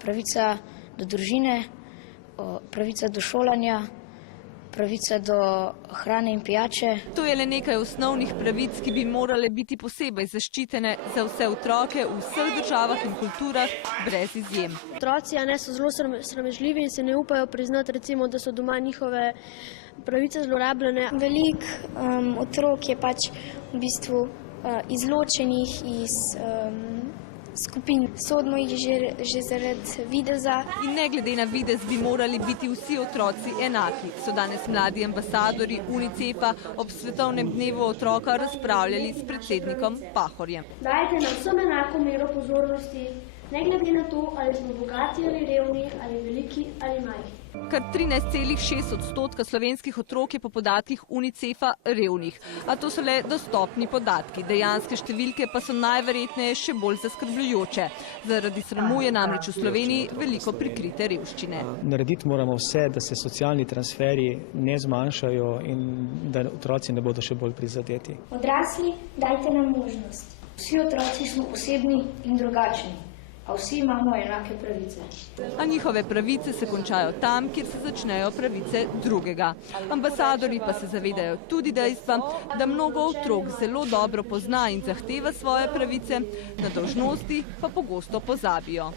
pravica do družine, pravica do šolanja, pravica do hrane in pijače. To je le nekaj osnovnih pravic, ki bi morale biti posebej zaščitene za vse otroke v vseh državah in kulturah, brez izjem. Otroci so zelo sramežljivi in se ne upajo priznati, recimo, da so doma njihove pravice zlorabljene. Veliko otrok je pač v bistvu izločenih iz skupin. Sodno jih že zaradi videza. In ne glede na videz bi morali biti vsi otroci enaki, so danes mladi ambasadori UNICEF-a ob Svetovnem dnevu otroka razpravljali s predsednikom Pahorjem. Dajte nam vsem enako mero pozornosti, ne glede na to, ali smo bogati ali revni, ali veliki ali majhni. Kar 13,6% slovenskih otrok je po podatkih UNICEF-a revnih. A to so le dostopni podatki. Dejanske številke pa so najverjetneje še bolj zaskrbljujoče. Zaradi sramu je namreč v Sloveniji veliko prikrite revščine. Narediti moramo vse, da se socialni transferi ne zmanjšajo in da otroci ne bodo še bolj prizadeti. Odrasli, dajte nam možnost. Vsi otroci smo posebni in drugačni. A vsi imamo enake pravice. A njihove pravice se končajo tam, kjer se začnejo pravice drugega. Ambasadori pa se zavedajo tudi dejstva, da mnogo otrok zelo dobro pozna in zahteva svoje pravice, na dolžnosti pa pogosto pozabijo.